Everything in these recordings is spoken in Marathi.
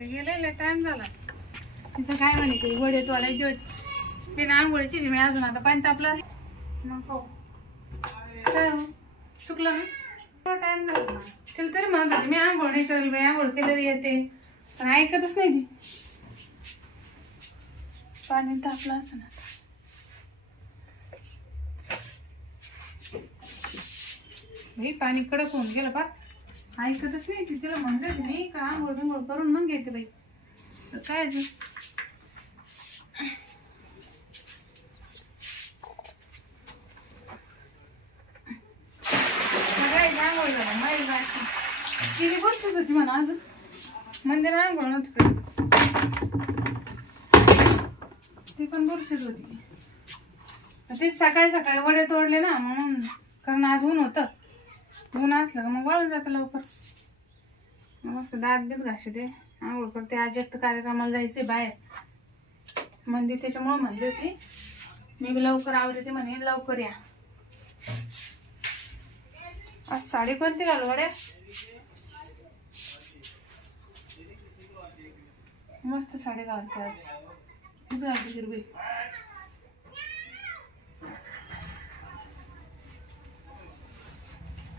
गेलेले टाइम झाला. तिचं काय म्हणे वडे तोडायची होती. बिना आंघोळीची मी अजून आता पाणी तापलं. मग हो काय चुकलं ना? टाइम झाला. तिला तरी म्हणत होते मी आंघोळ नाही करली मी आंघोळ केलं येते. पण ऐकतच नाही ती. पाणी तापलं असं ना बाई पाणी कडक होऊन गेलं पा ऐकतच नाही ती. तिला म्हणलं होते मी का आंघोळ बिंघोळ करून मग घेते बाई. तर काय अजून? सगळ्याची आंघोळ झाला माई बाशी. ती बी होती म्हणा अजून. मंदिर आंघोळ नव्हती करत. ती पण बुरशीच होती. तेच सकाळी सकाळी वडे तोडले ना म्हणून कारण आज ऊन होतं. ऊन असलं का मग वळून जातं लवकर. मग मस्त दात बीत घाशी ते आंघोळ करते. आज एक तर कार्यक्रमाला जायचे बाहेर. म्हणजे त्याच्यामुळं म्हणली होती. मी बी लवकर आवडते म्हणे लवकर या. आज साडी कोणती घालू वड्या मस्त साडी घालते आज. घालते हिरवी.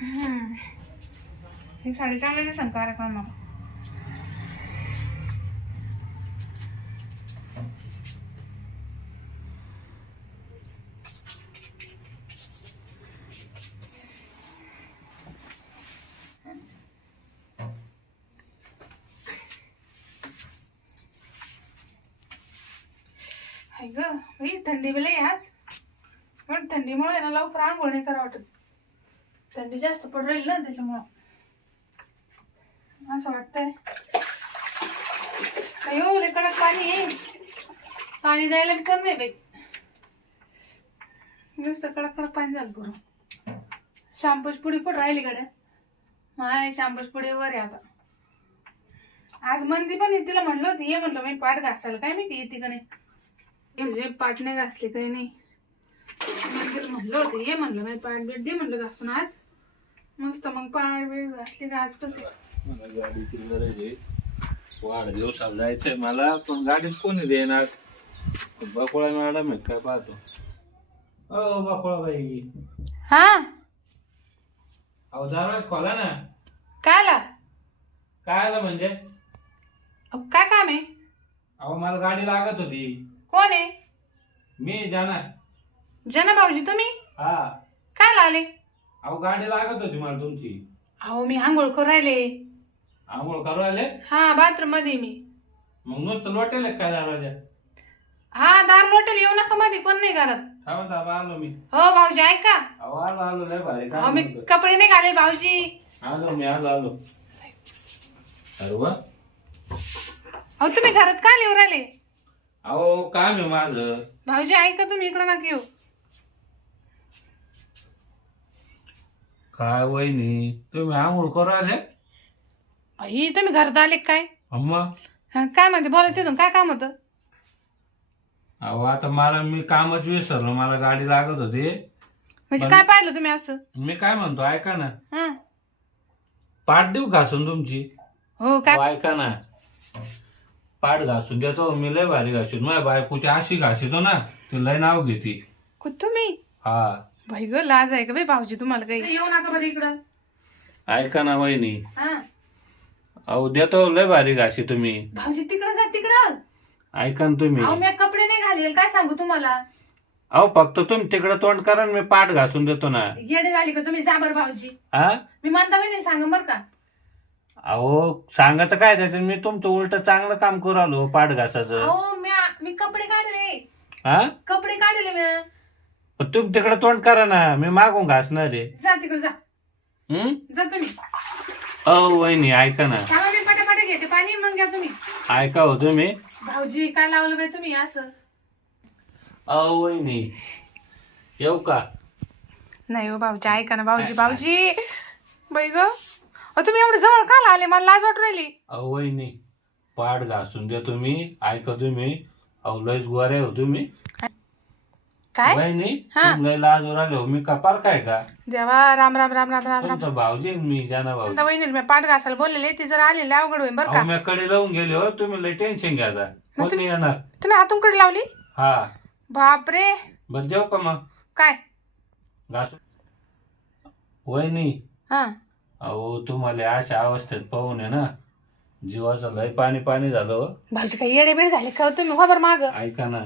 ही साडी चांगली दिसन कार्यक्रमाला हाय थंडी बी आज. पण थंडीमुळे ना लवकर आंघोळ नाही करा वाटत. थंडी जास्त पडू राहील ना त्याच्यामुळं. असं वाटतंय. येऊ लय कडक पाणी पाणी द्यायला बी कर नाही बाई. नुसतं कडक कडक पाणी झालं पुरं. शांपूच पुडी कुठं राहिली गड्या. माय शांपूच पुडी वर आहे आता. आज मंदी पण आहे, तिला म्हणलं होती ये म्हणलं मी पाठ घासायला. काय माहिती येते का नाही? म्हणजे पाठ नाही घासली काही नाही. म्हणलं होतं ये म्हणलं मी पाठ भेट दे म्हणलं घासून आज. मस्त मग पाठ बीट घासली का आज कसे? मला गाडीची गरज आहे वाढदिवसाला जायचंय मला पण गाडीच कोणी देणार? बकुळा मॅडम आहे काय पाहतो? अहो बकुळा बाई. हा? अहो दरवाज खोला ना. काय आला काय आलं म्हणजे? अहो, काय काम आहे? अहो मला गाडी लागत होती. कोण आहे? मी जाणार जना भाऊजी तुम्ही? हा. काय आले? अहो गाडी लागत होती मला तुमची. अहो मी आंघोळ करू राहिले. आंघोळ करू आले हा बाथरूममध्ये मी. मग नुसतं लोटेल काय दरवाजा? हा दार लोटेल येऊ नका मध्ये कोण नाही थांबा थांबा आलो मी. हो भाऊजी ऐका. अहो आलो आलो लय भारी अहो मी म्हणतो? कपडे नाही घालेल भाऊजी. आलो मी आलो आलो. अरे वा. अहो तुम्ही घरात का लिहू राहिले? अहो काम आहे माझं. भाऊजी ऐका तुम्ही इकडं नका येऊ. काय वहिनी तुम्ही आंघोळ करू आले बाई तुम्ही घरात आले का काय? अम्मा. हा, काय म्हणते? बोला तिथून काय काम होतं? अहो आता मला मी कामच विसरलो मला गाडी लागत होती. म्हणजे काय पाहिलं तुम्ही असं? मी काय म्हणतो ऐका ना. हा. पाठ देऊ घासून तुमची? हो काय? अहो, ऐका ना. पाठ घासून देतो मी लय भारी घासून. माझ्या बायकोची अशी घासितो ना ती लय नाव घेते. को तुम्ही? हा. भाई ग लाज आहे का बाई भाऊजी तुम्हाला काही. येऊ नका बरं इकडं. ऐका ना वहिनी. हा. अहो देतो लय भारी घासी तुम्ही. भाऊजी तिकडं जा तिकडं. ऐका ना तुम्ही. अहो मी कपडे नाही घालेल काय सांगू तुम्हाला? अहो फक्त तुम्ही तिकडे तोंड करा आणि मी पाठ घासून देतो ना. येडे झाली का तुम्ही? जा बरं भाऊजी. हा? मी म्हणता नाही सांगा बरं का. अहो सांगायचं काय त्याचं? मी तुमचं उलट चांगलं काम करू आलो पाठ घासाचं अहो मी मी कपडे काढले. हा? कपडे काढले मी. पण तुम्ही तिकडे तोंड करा ना मी मागून घासणार आहे. जा तिकडे जा. हं? जा तुम्ही. अहो वहिनी ऐका ना. थांबा मी पटापट घेते? पाणी मग घ्या तुम्ही. ऐका हो तुम्ही. भाऊजी काय लावलं बाई तुम्ही असं? अहो वहिनी येऊ का? नाही हो भाऊजी ऐका ना भाऊजी भाऊजी. बाई ग. अहो तुम्ही एवढे जवळ का आले? मला लाज वाटू राहिली. अहो वहिनी पाठ घासून द्या तुम्ही. ऐका तुम्ही. अहो लयच गोरे हो तुम्ही. काय? वहिनी हा. तुमला लाज राहिलो मी का पार काय का? देवा राम राम राम राम राम राम. तुमचा भाऊजी मी जाना भाऊ वहिनी मी पाठ घासायला बोललेले ती जर आलेली अवघड होईल बरं का? मी कडे लावून गेले हो तुम्ही लय टेन्शन घ्यायचा नाही येणार? तुम्ही हातून कडे लावली? हा. बापरे! बर देऊ का मग? काय? घासू. वहिनी हा. अहो तुम्हाला अशा अवस्थेत पाहून आहे ना जीवाचं लय पाणी पाणी झालं हो. भाऊजी काही येडे बेड झाले का हो तुम्ही? खबर माग. ऐका ना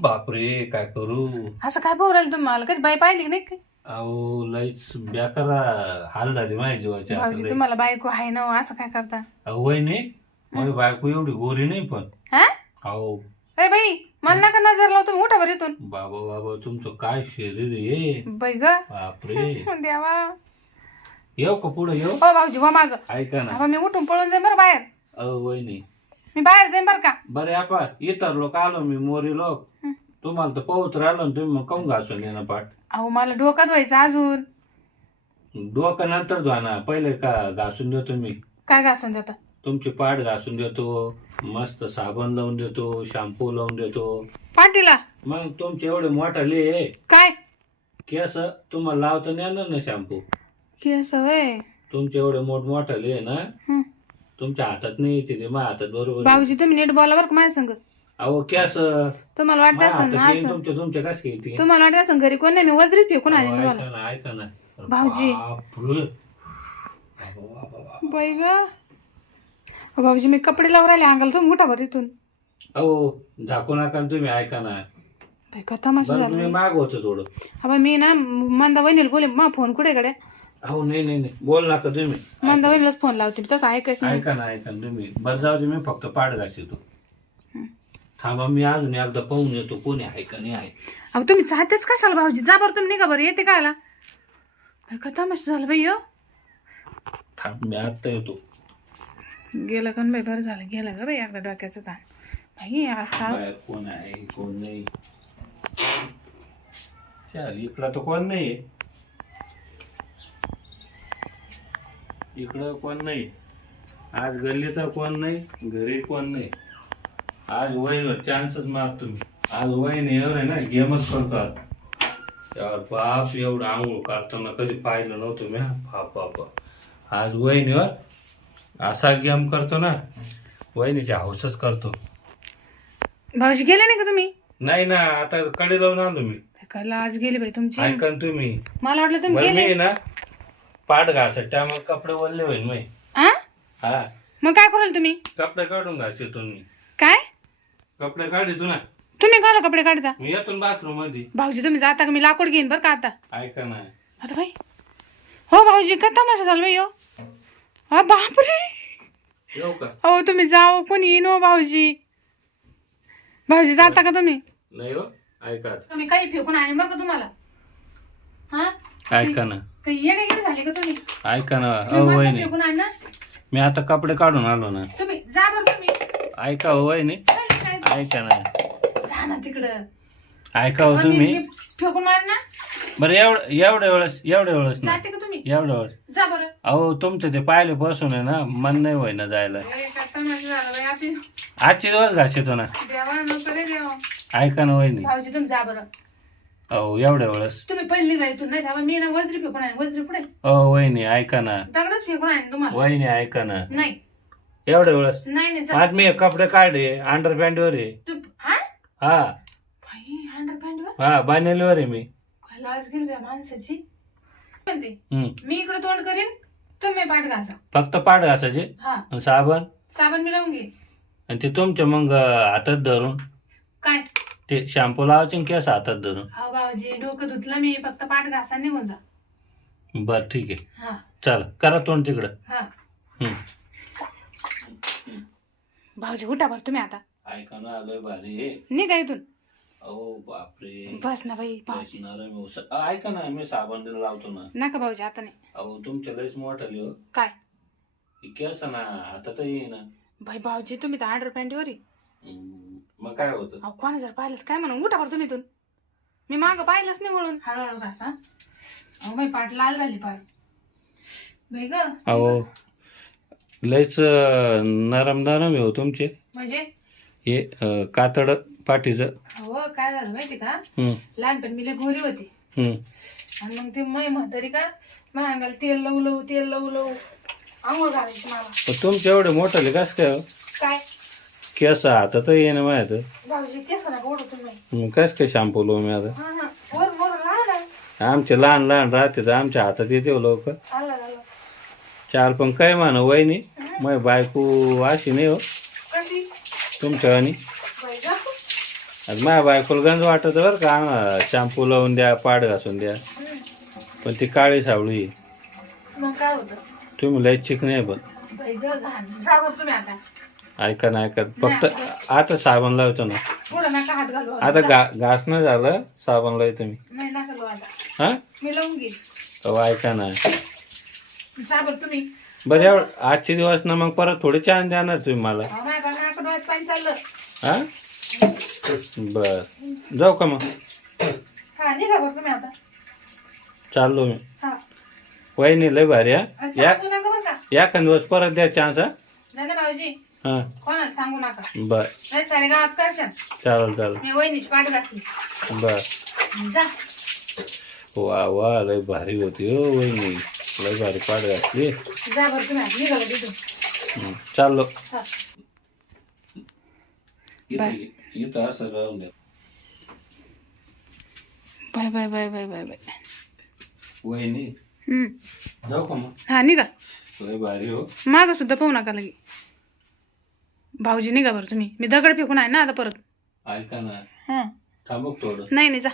बापरे काय करू? असं काय पाहू राहिले तुम्ही? मला कधी बाई पाहिली की नाही काय? अहो लयच बेकार हाल झाली माझ्या जीवाच्या भाऊजी. तुम्हाला बायको आहे ना हो, असं काय करता? अहो वहिनी माझी बायको एवढी गोरी नाही पण. हा? अहो. ए बाई मला नका नजर लावतो तुम्ही इथून. बाबा बाबा तुमचं काय शरीर आहे बाई ग. बापरे. देवा. येऊ का पुढे येऊ? हो भाऊजी वा माग. ऐका ना. मी उठून पळून जाईन बरं बाहेर. अहो वहिनी मी बाहेर जाईन बरं का? बरे आपा इतर लोक आलो मी मोरी लोक. तुम्हाला तर पाऊच राहिलो ना तुम्ही मग काऊन घासून येणं पाठ? अहो मला डोक्यात व्हायचं अजून. डोकं नंतर धुवा ना पहिले का घासून देतो मी? काय घासून देता? तुमची पाठ घासून देतो मस्त साबण लावून देतो शॅम्पू लावून देतो. पाटीला? मग तुमचे एवढे मोठाले काय? केस तुम्हाला लावता नाही येणार ना शॅम्पू की असं वय तुमचे एवढे मोठ मोठाले ना? हं. तुमच्या हातात नाही येते ते माझ्या हातात बरोबर आहे. भाऊजी तुम्ही नीट बोला बरं का माझ्या संग. अहो केस तुम्हाला वाटत माझ्या असं ना हातात येईन असं तुमचे तुमचे कस येते? तुम्हाला वाटत असं घरी कोण नाही? मी वजरी फेकून आले तुम्हाला. ऐका ना ऐका ना. भाऊजी. बापरे. बाई ग. अहो, भाऊजी मी कपडे लावून राहिले अंगाला. तुम्ही उठा बरं इथून. अहो झाकू नका ना तुम्ही ऐका ना. बाई का तमाशा बरं झाला तुम्ही माग होतं थोडं. अबा मी ना मंदा वहिनीला बोले मा फोन कुठे कडे अहो नाही नाही नाही. बोल नका तुम्ही. मंदा वहिनीलाच फोन लावते तसं ऐकायच नाही. ऐका ना ऐका ना तुम्ही. बरं जाऊ दे मी फक्त पाठ घासितो. थांबा मी अजून एकदा पाहून येतो कोणी आहे का नाही आहे. अहो तुम्ही चाहतेच कशाला भाऊजी? जा बरं तुम्ही निघा बरं. येते का आला बाई का तमाशा झाला बाई हो थांब मी आत्ता येतो. गेलं का न बाई? बरं झालं गेलं का बाई एकदा डोक्याचं ताण. बाई आज तर बाहेर कोण आहे कोण नाही? चल इकडं तर कोण नाही इकडं कोण नाही. आज गल्ली तर कोण नाही घरी कोण नाही. आज वहीवर चान्सच मारतो मी. आज वहीने एवढं आहे ना गेमच करतो आज. त्यावर बाप एवढं आंघोळ करताना कधी पाहिलं नव्हतं मी. बाप बाप. आज वहिनीवर असा गेम करतो ना वहिनीच्या हौसच करतो. भाऊजी गेले नाही का तुम्ही? नाही ना आता कडे लावून आलो मी. काल आज गेली बाई तुमची. ऐका ना तुम्ही. मला वाटलं तुम्ही बरं गेले. मी ना पाठ घासत त्यामुळे कपडे वल्ले होईल मी. आ? हा. मग काय कराल तुम्ही? कपडे काढून घासितो मी. काय? कपडे काढितो ना. तुम्ही का कपडे काढता. मी येतो बाथरूममध्ये भाऊजी तुम्ही जाता का? मी लाकूड घेईन बरं का आता. ऐका ना. आता बाई. हो भाऊजी का तमाशा झाला बाई हो हा बापरे. येऊ का? हो तुम्ही जाओ कोणी येईन हो भाऊजी. भाऊजी जाता का तुम्ही? नाही हो ऐका तुम्ही काही फेकून आणीन बरं का तुम्हाला? हा? ऐका ना. काही येणे गेले झाले का तुम्ही? ऐका ना तुम्ही अहो मला वहिनी. फेकून आणणार मी आता कपडे काढून आलो ना. तुम्ही जा बरं तुम्ही. ऐका हो वहिनी. काय- काय- ऐका ना. जा ना तिकडं. ऐका हो मग मी- तुम्ही. मी फेकून मार ना. बरं एवढं एवढ्या वेळेस एवढ्या वेळेस ना जाते का तुम्ही? एवढ्या वेळेस. जा बरं. अहो तुमचं ते पाहिले बसून आहे ना मन नाही होईना जायला. अरे, काय तमाशा झाला बाई आता आजचे दिवस घासितो ना. देवा नको रे देवा. ऐका ना वहिनी. भाऊजी तुम्ही जा बरं. अहो एवढ्या वेळेस. तुम्ही पहिली निघा इथून नाही थांबा मी ना वजरी फेकून आहे वजरी पुढे अहो वहिनी ऐका ना. दगडच फेकून आहे तुम्हाला. वहिनी ऐका ना. नाही. एवढ्या वेळेस. नाही नाही जा. आज मी कपडे काढले अंडर पॅन्टवर आहे. तू हा? हा. भाई हंड्रेड पॅन्टवर हा बानेलवर आहे मी. काय लाज गेली बा माणसाची? म्हणते हम्म. मी इकडे तोंड करीन तुम्ही पाठ घासा. फक्त पाठ घासायचे? हा. आणि साबण? साबण मी लावून घे. आणि ते तुमच्या मग हातात धरून. काय? ते शॅम्पू लावायचे आणि केस हातात धरून हा भाऊजी डोकं धुतलं मी फक्त पाठ घासा निघून जा. बर ठीक आहे. हा. चला करा तोंड तिकडं. हा. हम्म. भाऊजी उठा बरं तुम्ही आता. ऐका ना आलोय भारी. निघा इथून. अहो बापरे. बस ना बाई भाऊजी नरम आहे. स- ऐका ना मी साबण दिला लावतो ना. नका भाऊजी आता नाही. अहो तुमच्या लयच मोठाली हो काय? केस ना हातात ये ना भाई भाऊजी तुम्ही तर हंड्रेड पॅन्टवर आहे. हम्म. मग काय होतं? अहो कोणी जर पाहिलं तर काय म्हणून? उठा बरं तुम्ही इथून. मी माग पाहिलंच नाही वळून. हळूहळू घासा अहो बाई पाठ लाल झाली पाय बाई ग. अहो लयच अं, नरम नरम आहे हो तुमचे. म्हणजे? हे अं, कातड पाठीचं. हो काय झालं माहिती का? हम्म, लहानपणी मी लय गोरी होती. हम्म. आणि मग ती मै म्हातारी का? माझ्या अंगाला तेल लावू लावू तेल लावू लावू. आंघोळ घालायची मला. पण तुमच्या एवढे मोठाले कस काय हो? केस हातात येणं माहीत भाऊजी केस ना गोड तुम्ही. मग कस काय शॅम्पू लो मी आता? हा हा. लहान आहे आमचे लहान लहान राहते तर आमच्या हातात येते लोक आला आला. चाल पण काय मान वहिनी? मग बायको अशी नाही हो. कशी? तुमच्या बाई जा. आज माझ्या बायकोला गंज वाटत बरं का शॅम्पू लावून द्या पाड घासून द्या. हम्म. पण ती काळी सावळी आहे. मग काय होतं? तुम्ही लय चिकणी आहे पण. बाई ग घाण जा बरं तुम्ही आता. ऐका ना ऐका. फक्त आता साबण लावतो ना. पुढं नका हात घालू आता. गा घास नाही झालं साबण लावतो मी नाही नका लो आता. हा? मी लावून घेईन. ऐका ना. बरं तुम्ही. बरं एवढं आजचे दिवस ना मग परत थोडे छान देणार तुम्ही मला. अहो, माझ्या का नाक डोळ्यात पाणी चाललं. हा? बर. जाऊ का मग? हा निघा बरं तुम्ही आता. चाललो मी. हा. वहिनी लय भारी हा. असं या सांगू नका बरं का. या दिवस परत द्या चान्स हा. नाही ना भाऊजी. हा. कोणाला सांगू नका. बर नाही सारे गावात करशाल. चालेल चालेल. मी वहिनीची पाठ घातली. बर जा. वा वा लय भारी होती हो वहिनी. लय भारी पाड घातली. जा बरं तुम्ही आता निघा बरं तिथून. हं, चाललो. हा. इथं असं राहून द्या. Bye bye bye bye bye bye. वहिनी हम्म. जाऊ का मग? हा निघा. लय भारी हो. मागं सुद्धा पाहू नका लगे भाऊजी निघा बरं तुम्ही. मी दगड फेकून आहे ना आता परत. ऐका ना. हा. का थोडं. नाही नाही जा.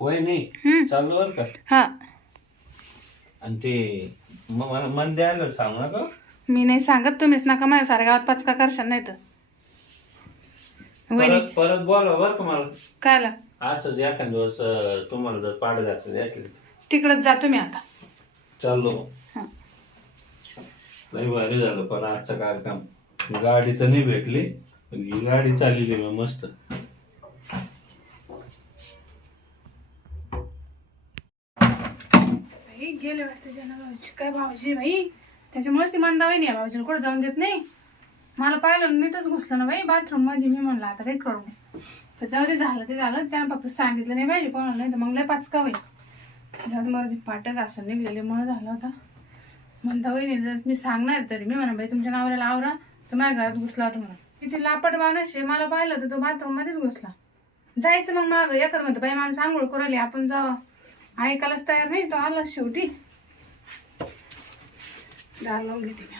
वहिनी हम्म. चाललो बरं का? हा. आणि ते मला मन द्यायला सांगू नका? मी नाही सांगत तुम्हीच नका माझ्या साऱ्या गावात पाचका करशाल नाही तर. वहिनी. परत परत बोलवा बरं का मला? कायला? असंच एखाद दिवस अं, तुम्हाला जर पाड घातलं असले तिकडच जा तुम्ही आता. चाललो. लय भारी झालं पण आजचा कार्यक्रम. गाडी तर नाही भेटली पण ही गाडी चाललेली मग मस्त. गेले वाटते भाऊजी काय भाऊजी भाई त्याच्यामुळेच ती मंदावाई नाही भाऊजीला. कुठं जाऊन देत नाही? मला पाहिलं नीटच घुसलं ना बाई. बाथरूममध्ये मी म्हणलं आता काही करू नये. तर जाऊ दे झालं ते झालं. त्यानं फक्त सांगितलं नाही पाहिजे कोणाला. नाही तर मग लय पाचका होईल. जाऊ दे मला ती पाटच असं निघलेली म्हणून झालं होता म्हणता नाही जर मी सांगणार तरी. मी म्हणा बाई तुमच्या नावऱ्याला आवरा तर माझ्या घरात घुसला होता म्हणा किती लापट माणूस आहे मला पाहिलं तर तो बाथरूम मध्येच घुसला. जायचं मग माग. एकच म्हणतो बाई माणूस आंघोळ करू आपण जावा. ऐकायलाच तयार नाही तो आला शेवटी. दार लावून घेते मी